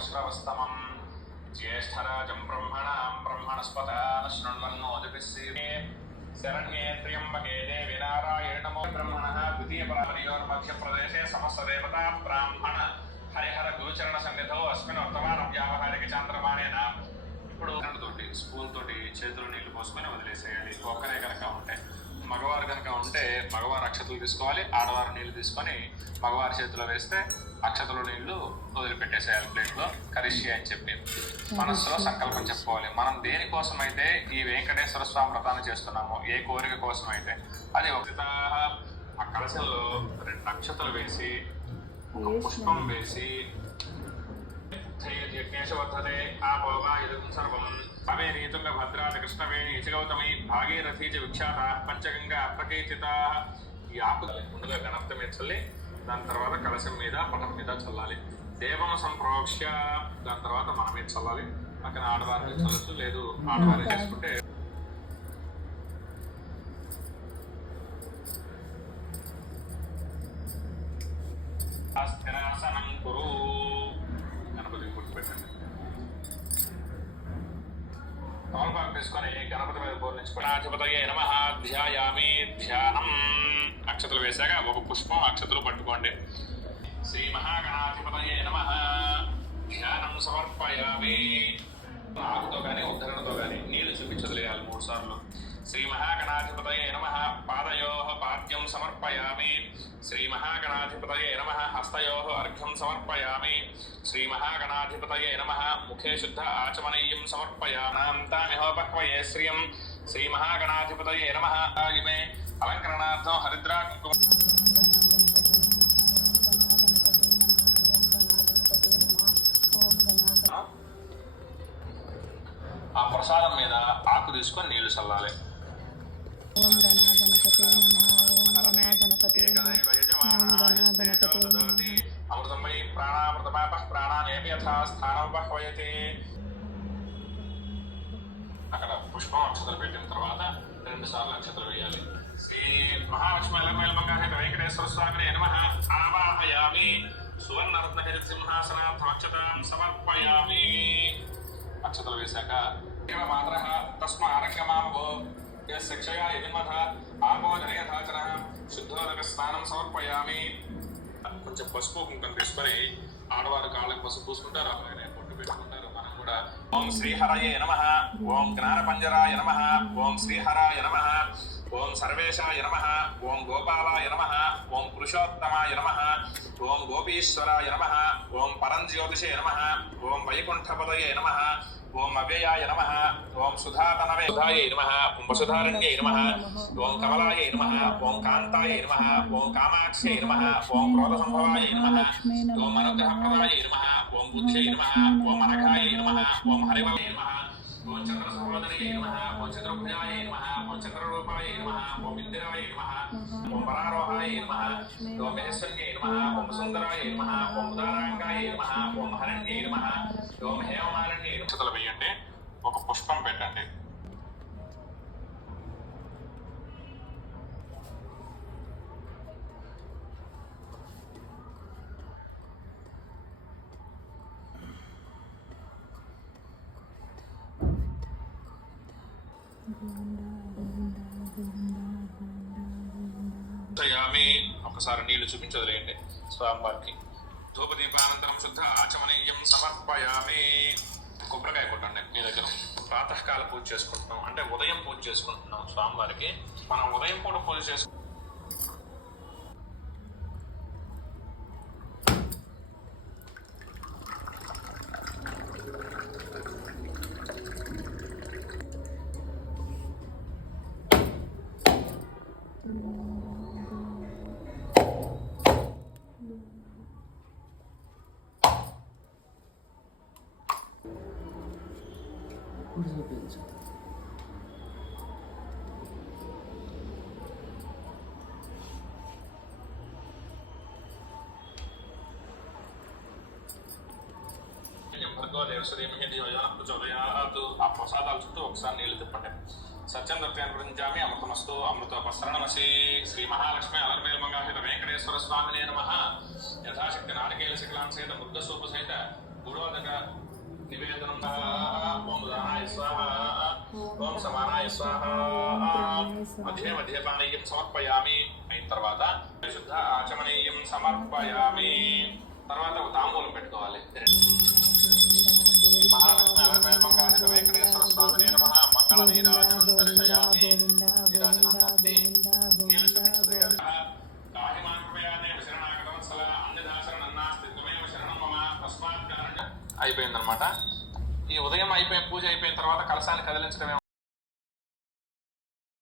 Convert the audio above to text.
वश्रवस्तमम् ज्येष्ठराजं ब्रह्मणां ब्रह्मणस्पतान शृण्वन्नोदिभिः शरण्ये त्र्यम्बके देवि नारायण नमो ब्रह्मणः द्वितीयपरामयोर्मध्यप्रदेशे समस्तदेवता ब्राह्मण హరిహర గురుచరణ సన్నిధో అస్మిన్ వర్తమాన వ్యావహారిక చాంద్రమాణేన ఇప్పుడు తోటి స్పూన్ తోటి చేతులు నీళ్లు పోసుకొని వదిలేసేయాలి ఒక్కరే కనుక ఉంటే మగవారు కనుక ఉంటే మగవారు అక్షతలు తీసుకోవాలి ఆడవారు నీళ్ళు తీసుకొని మగవారి చేతిలో వేస్తే అక్షతలు నీళ్ళు వదిలిపెట్టేసేయాలి ప్లేట్లో కరిష్య అని చెప్పి. మనస్సులో సంకల్పం చెప్పుకోవాలి. మనం దేనికోసం అయితే ఈ వెంకటేశ్వర స్వామి వ్రతాన్ని చేస్తున్నామో ఏ కోరిక కోసం అయితే అది ఒక ఆ కలశంలో రెండు అక్షతలు వేసి పుష్పం వేసి యజ్ఞేశవర్ధతే ఆపోవా ఇదం సర్వం. కావేరీ తుంగభద్రాది కృష్ణవేణి ఇచగౌతమి భాగీరథీ చ విఖ్యాత పంచగంగా ప్రకీర్తిత ఈ ఆకు ముందుగా గణపతి మీద చల్లి దాని తర్వాత కలశం మీద పటం మీద చల్లాలి. దేవం సంప్రోక్ష్య దాని తర్వాత మన మీద చల్లాలి? పక్కన ఆడవారి మీద చల్లచ్చు లేదు ఆడవారి చేసుకుంటే? స్థిరాసనం కురు. గణపతికి గుర్తుపెట్టండి. తమలపాకు తీసుకొని గణపతి మీద బోర్లించుకొని నమ. ధ్యాయామి ధ్యానం. అక్షతలు వేశాక ఒక పుష్పం అక్షతలు పట్టుకోండి. శ్రీ మహాగణాధిపతయే నమ. ధ్యానం సమర్పయామి. ఆకుతో కానీ ఉద్ధరణతో కానీ నీళ్ళు చూపించి వదిలేయాలి మూడు సార్లు శ్రీ మహాగణాధిపతయే నమ. పాదయో పాద్యం సమర్పయామి. శ్రీమహాగణాధిపతయే నమ హస్తయో అర్ఘ్యం సమర్పయామి. శ్రీమహాగణాధిపతయే నమ ముఖే శుద్ధ ఆచమనీయం సమర్పయామిహోపక్వయే శ్రియం. శ్రీమహాగణాధిపతయే నమ. ఇమే అలంకరణార్థం హరిద్రా కుంకుమ ఆ ప్రసాదం మీద ఆకు తీసుకొని నీళ్ళు చల్లాలి. ఓం గణా నమః. ఓం గణా గణపతే నమ ఓం గణా గణపతే నమ అమృతమై ప్రాణామృతమాప ప్రాణానేమి యథా స్థానోపహ్వయతే అక్కడ పుష్పం అక్షతలు పెట్టిన తర్వాత రెండు సార్లు అక్షతలు వేయాలి. శ్రీ మహాలక్ష్మి ఎల్లమేల్మంగాహిత వెంకటేశ్వర స్వామిని నమ. ఆవాహయామి. సువర్ణరత్న సింహాసనార్థమక్షతాం సమర్పయామి. అక్షతలు వేశాక ఇవ మాత్ర తస్మ ఆరంగమామో శిక్షయా యజమథ ఆపోదనయథాచన శుద్ధోదక స్నానం సమర్పయామి కొంచెం పసుపు కుంకుమ తీసుకొని ఆడవారు కాళ్ళకి పసుపు పూసుకుంటారు అలాగే పొట్టు పెట్టుకుంటారు మనం కూడా ఓం శ్రీహరయే నమ ఓం జ్ఞానపంజరాయ నమ ఓం శ్రీహరాయ నమ ఓం సర్వేశాయ నమ ఓం గోపాలాయ నమ ఓం పురుషోత్తమాయ నమ ఓం గోపీశ్వరాయ నమ ఓం పరంజ్యోతిషే నమ ఓం వైకుంఠపదయే నమ ఓం అవ్యయాయ నమ ఓం సుధాతనవే సుధాయే నమ ఓం వసుధారణ్యై నమ ఓం కమలాయై నమ ఓం కాంతాయై నమ ఓం కామాక్షై నమ ఓం క్రోధసంభవాయ నమ ఓం అనుగ్రహప్రదాయ నమ ఓం బుద్ధై నమ ఓం అనఘాయ నమ ఓం హరివలే నమ నమ నమ ఓం చంద్రరూపాయ నమ ఓం ఇందిరాయ నమ ఓం పరారోహాయ నమ ఓం మహేశ్వర్యై నమ ఓం సుందరాయ నమ ఓం ఉదారాంగాయ నమ ఓం హరణ్యై నమ ఓం హేమమారణ్యై నమ. చేతులు వేయండి. ఒక పుష్పం పెట్టండి. దయామే ఒకసారి నీళ్ళు చూపించదులేండి వదిలేయండి స్వామివారికి. ధూపదీపానంతరం శుద్ధ ఆచమనీయం సమర్పయామి. కొబ్బరికాయ కొట్టండి మీ దగ్గర. ప్రాతకాల పూజ చేసుకుంటున్నాం. అంటే ఉదయం పూజ చేసుకుంటున్నాం స్వామివారికి. మనం ఉదయం పూట పూజ చేసుకుంటాం భర్గో దేవశ్రీమహి దివయాన ప్రచోదయాత్ ఆ ప్రసాదాల చుట్టూ ఒకసారి నీళ్లు తిప్పండి సత్యం దత్యాన్ని వృంజామి అమృతమస్తు అమృతోపసరణమసి శ్రీ మహాలక్ష్మి అలర్మేల్మంగాహిత వెంకటేశ్వర స్వామినే నమ యథాశక్తి నారికేల శిఖలాన్ సహిత ముద్ద సూపు సహిత గుడోదక నివేదనం ఓం ఉదానాయ స్వాహ ఓం సమానాయ స్వాహ మధ్య మధ్య పానీయం సమర్పయామి అయిన తర్వాత శుద్ధ ఆచమనీయం సమర్పయామి తర్వాత ఒక తాంబూలం పెట్టుకోవాలి మహాలక్ష్మి అలమేల్మంగాధిత వెంకటేశ్వర స్వామిని నమః మంగళ నీరాజనం అయిపోయిందనమాట ఈ ఉదయం అయిపోయిన పూజ అయిపోయిన తర్వాత కలశాన్ని కదిలించడమే